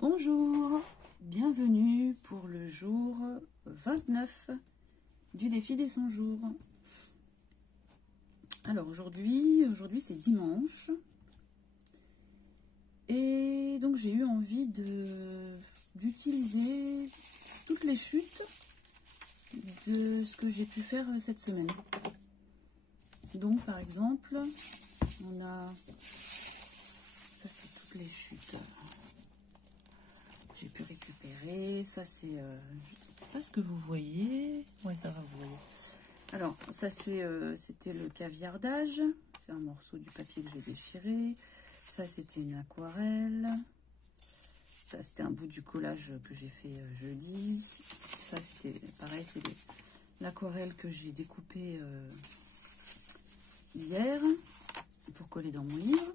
Bonjour, bienvenue pour le jour 29 du défi des 100 jours. Alors aujourd'hui c'est dimanche et donc j'ai eu envie d'utiliser toutes les chutes de ce que j'ai pu faire cette semaine. Donc par exemple, on a, ça c'est toutes les chutes. J'ai pu récupérer, ça c'est, je ne sais pas ce que vous voyez, ouais ça va vous voyez. Alors ça c'était le caviardage, c'est un morceau du papier que j'ai déchiré, ça c'était une aquarelle, ça c'était un bout du collage que j'ai fait jeudi, ça c'était pareil, c'est l'aquarelle que j'ai découpé hier pour coller dans mon livre.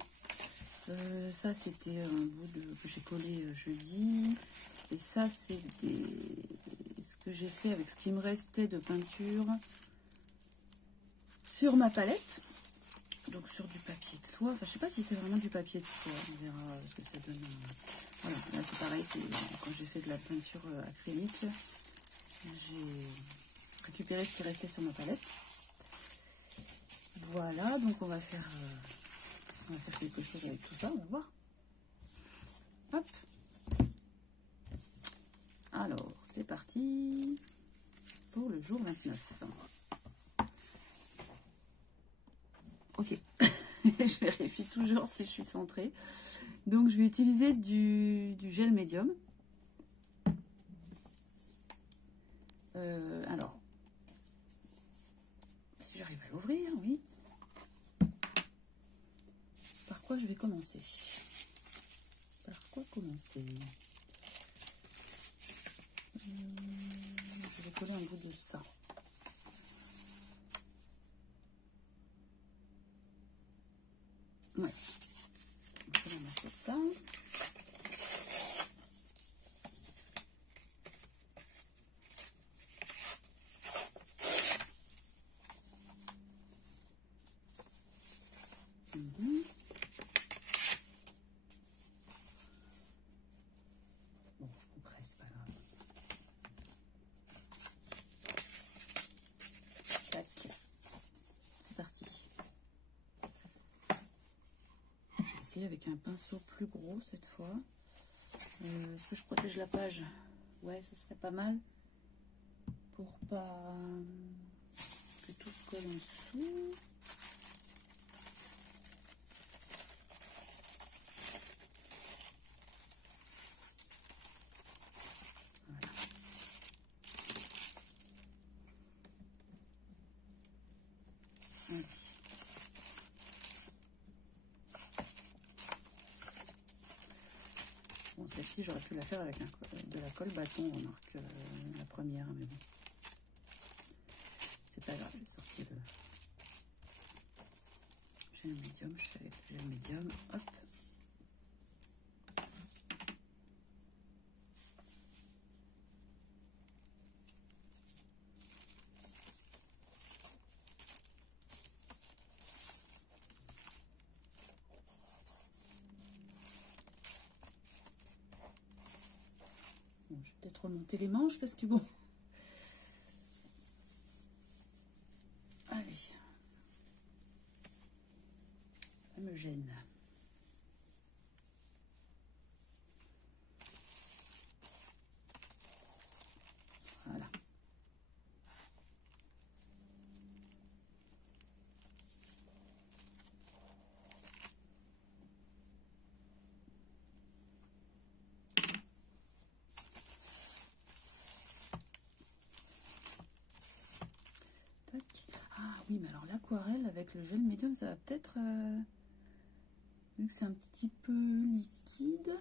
Ça c'était un bout que j'ai collé jeudi, et ça c'est ce que j'ai fait avec ce qui me restait de peinture sur ma palette, donc sur du papier de soie. Enfin je sais pas si c'est vraiment du papier de soie, on verra ce que ça donne. Voilà, là c'est pareil, c'est quand j'ai fait de la peinture acrylique, j'ai récupéré ce qui restait sur ma palette. Voilà, donc on va faire quelque chose avec tout ça, on va voir. Hop. Alors, c'est parti pour le jour 29. Ok, je vérifie toujours si je suis centrée. Donc, je vais utiliser du gel médium. Alors, si j'arrive à l'ouvrir, oui. Par quoi je vais commencer? Par quoi commencer? Je vais coller un bout de ça. Ouais. Je vais la mettre sur ça. Bon, je compresse, pas grave. Tac. C'est parti. Je vais essayer avec un pinceau plus gros cette fois. Est-ce que je protège la page? Ouais, ça serait pas mal. Pour pas que tout se colle en dessous. Voilà. Allez. Bon, celle-ci, j'aurais pu la faire avec de la colle bâton, on remarque la première, mais bon. C'est pas grave, j'ai sorti le gel médium, je fais avec le gel médium, hop. Bon, je vais peut-être remonter les manches parce que bon. Allez. Ça me gêne. Voilà. Tac. Ah oui, mais alors l'aquarelle avec le gel médium, ça va peut-être... vu que c'est un petit peu liquide.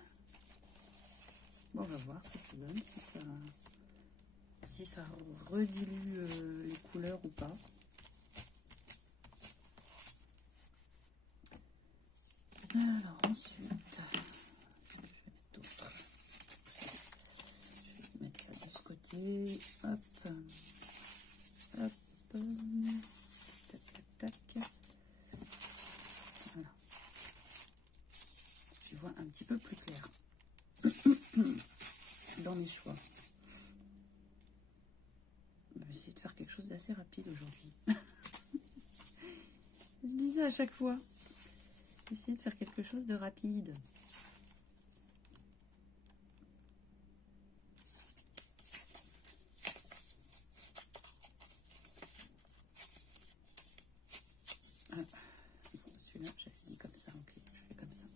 Bon, on va voir ce que ça donne, si ça redilue les couleurs ou pas. Alors ensuite, je vais mettre d'autres. Je vais mettre ça de ce côté. Hop, hop, tac, tac, tac. Voilà. Je vois un petit peu plus clair. à chaque fois. Essayez de faire quelque chose de rapide. Ah, celui-là, j'avais dit comme ça. Ok, je fais comme ça.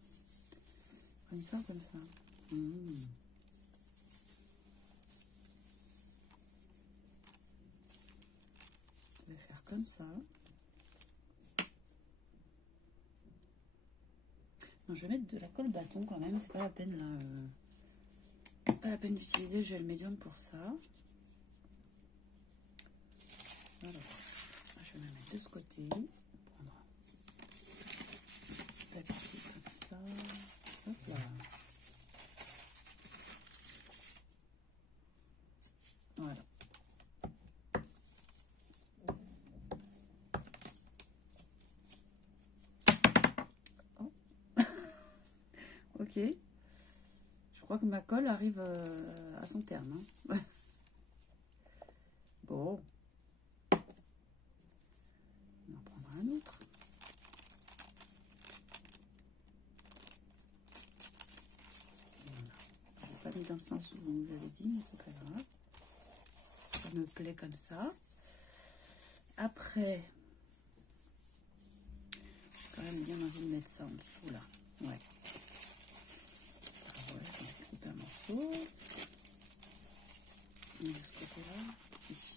Comme ça ou comme ça. Je vais faire comme ça. Non, je vais mettre de la colle bâton quand même. C'est pas la peine là. Pas la peine d'utiliser le gel médium pour ça. Alors, je vais me mettre de ce côté. Prendre un petit papier comme ça. Hop là. Voilà. Oh. Ok. Je crois que ma colle arrive à son terme. Hein. Bon. On en prendra un autre. Voilà. Je l'ai pas mis dans le sens où vous l'avez dit, mais c'est pas grave. Ça me plaît comme ça. Après, j'ai quand même bien envie de mettre ça en dessous là. Ouais. Alors, voilà, je vais couper un morceau. Et de ce côté-là, ici.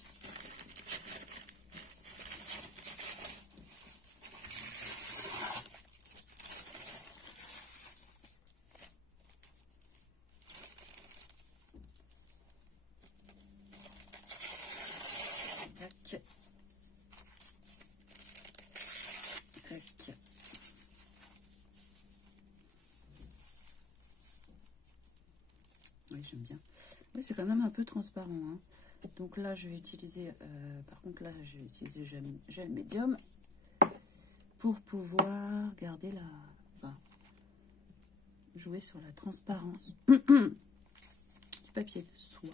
Tac. Tac. Oui, j'aime bien. Oui, c'est quand même un peu transparent. Hein. Donc là, je vais utiliser, par contre là, je vais utiliser gel médium pour pouvoir garder la, enfin, jouer sur la transparence du papier de soie.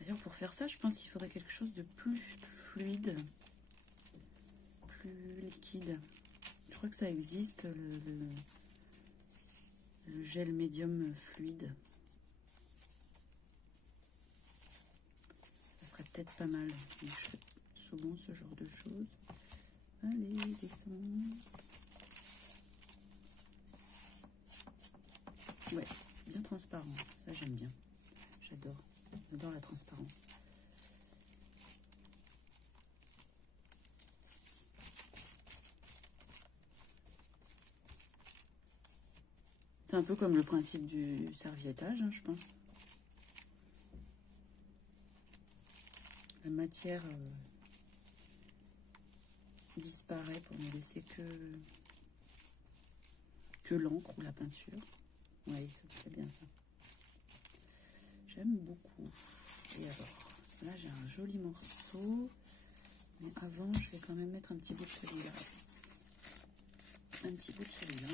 D'ailleurs, pour faire ça, je pense qu'il faudrait quelque chose de plus fluide, plus liquide. Je crois que ça existe, le gel médium fluide. Ça serait peut-être pas mal. Donc, je fais souvent ce genre de choses. Allez, descends. Ouais, c'est bien transparent. Ça, j'aime bien. J'adore. J'adore la transparence. C'est un peu comme le principe du serviettage, hein, je pense. La matière disparaît pour ne laisser que l'encre ou la peinture. Oui, c'est bien ça. J'aime beaucoup. Et alors, là j'ai un joli morceau. Mais avant, je vais quand même mettre un petit bout de celui-là. Un petit bout de celui-là.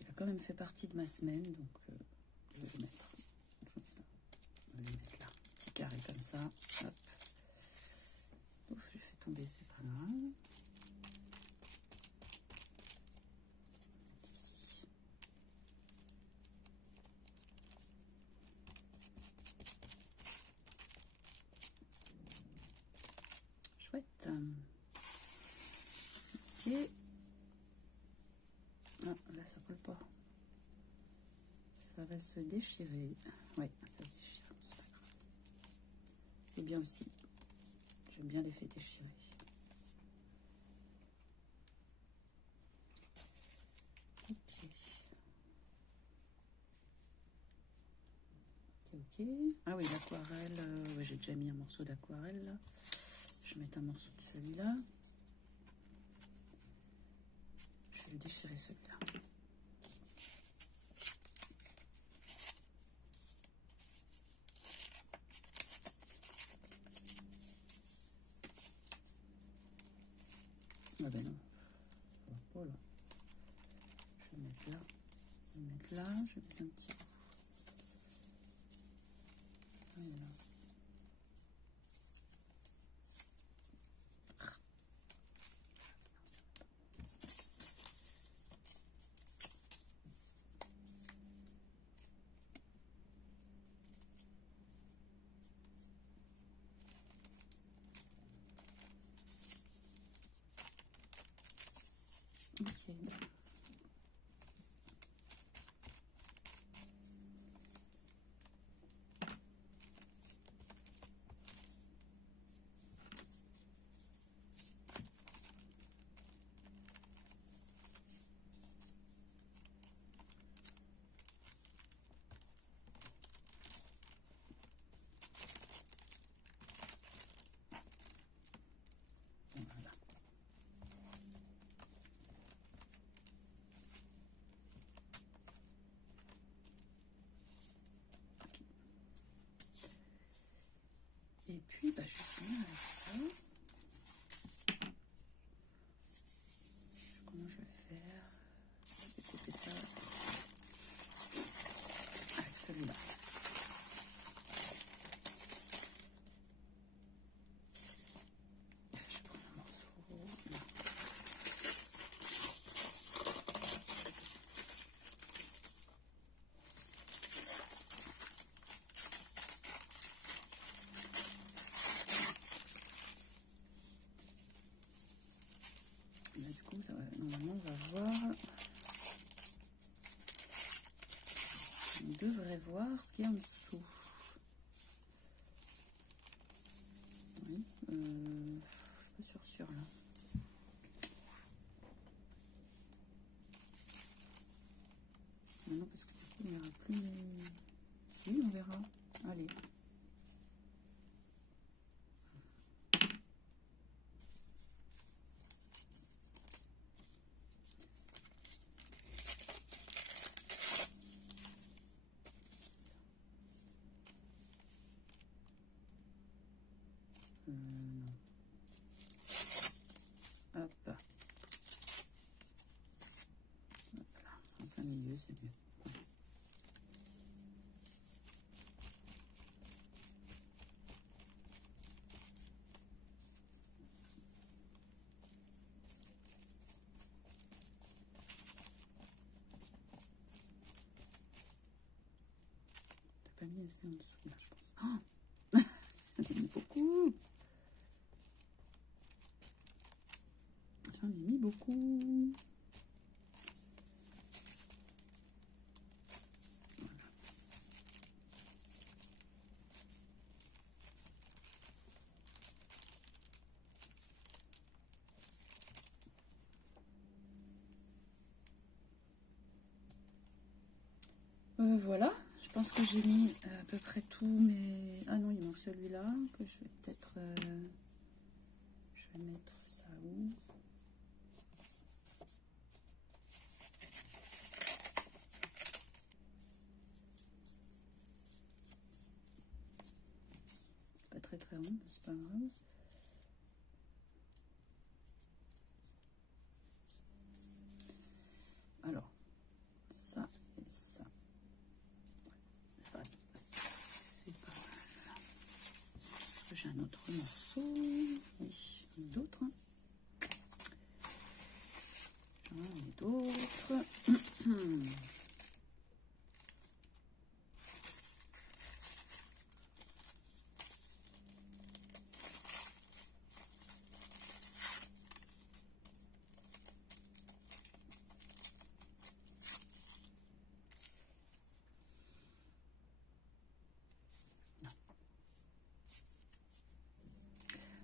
Il a quand même fait partie de ma semaine, donc je vais le mettre. Je vais le mettre là, petit carré comme ça. Hop. Ouf, j'ai fait tomber, c'est pas grave. Ici. Chouette. Ok. Ah, là ça colle pas. Ça va se déchirer. Oui, ça se déchire. C'est bien aussi. J'aime bien l'effet déchiré. Ok. Ok. Ah oui, l'aquarelle. Ouais, j'ai déjà mis un morceau d'aquarelle là. Je vais mettre un morceau de celui-là. Je vais le déchirer celui-là. Ah ben non. Voilà. Je vais le mettre là. Je vais le mettre là. Je vais mettre un petit voir ce qu'il y a en dessous. Oui, je suis pas sûre là. Non, parce que du coup, il n'y aura plus. Oui, on verra. Allez. Non. Hop. Hop là. En plein milieu, c'est mieux. T'as pas mis assez en dessous là, je pense. Oh, j'en ai mis beaucoup. J'en ai mis beaucoup. Voilà, je pense que j'ai mis à peu près tout, mais... Ah non, il manque celui-là, que je vais peut-être... je vais mettre ça où? Pas très très rond, c'est pas grave. Alors, ça et ça. Ouais, c'est pas mal. J'ai un autre morceau. Oui, d'autres. J'en ai d'autres.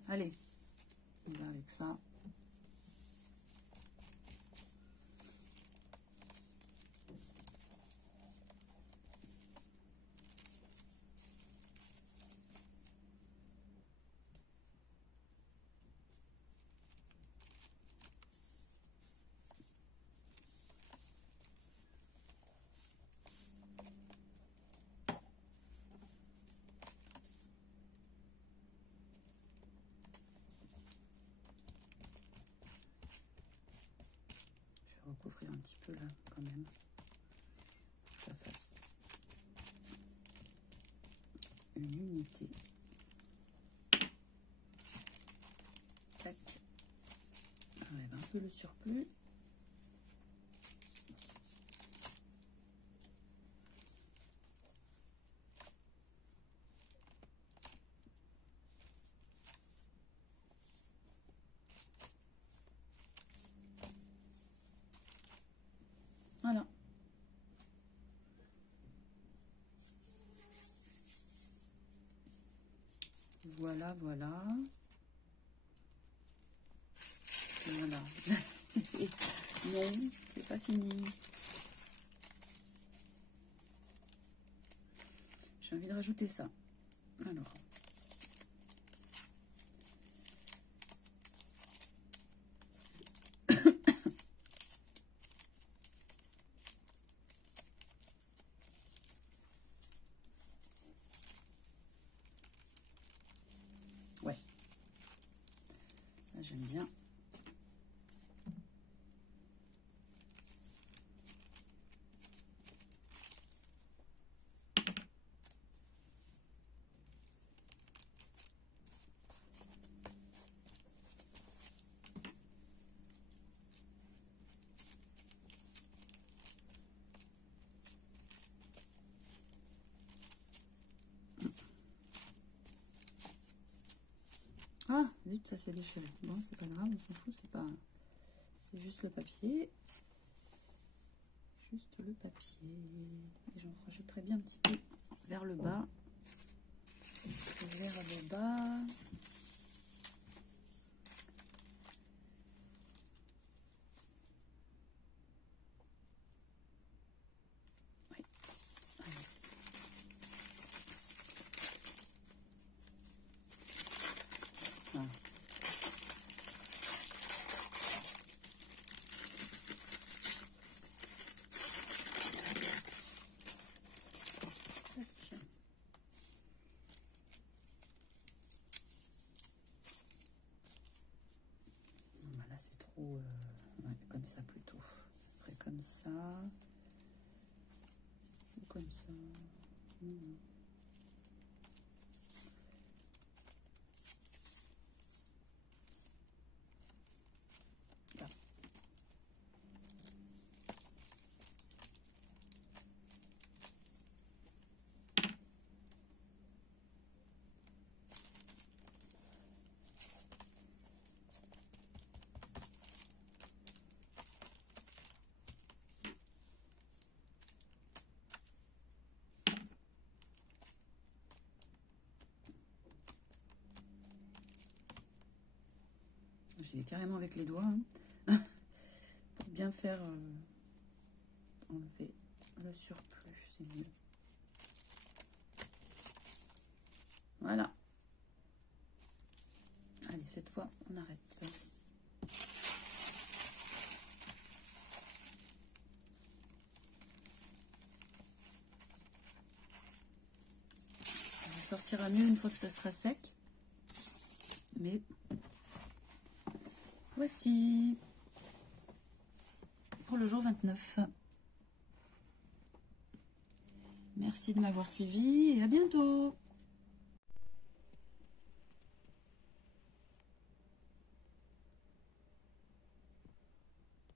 Allez, on va avec ça. Recouvrir un petit peu là quand même, pour que ça fasse une unité. Tac, j'enlève un peu le surplus. Voilà. Voilà, voilà. Voilà. Non, c'est pas fini. J'ai envie de rajouter ça. Alors. Ouais. Là, j'aime bien. Ah, zut, ça s'est déchiré. Bon, c'est pas grave, on s'en fout, c'est pas... C'est juste le papier. juste le papier. Et j'en rajouterai bien un petit peu vers le bas. Vers le bas. Oui. Voilà. Voilà, c'est trop... ouais, comme ça plutôt. Ça serait comme ça. Ou comme ça. Là. J'y vais carrément avec les doigts, hein, pour bien faire enlever le surplus, c'est mieux. Voilà. Allez, cette fois, on arrête. Ça sortira mieux une fois que ça sera sec. Mais voici pour le jour 29. Merci de m'avoir suivi et à bientôt.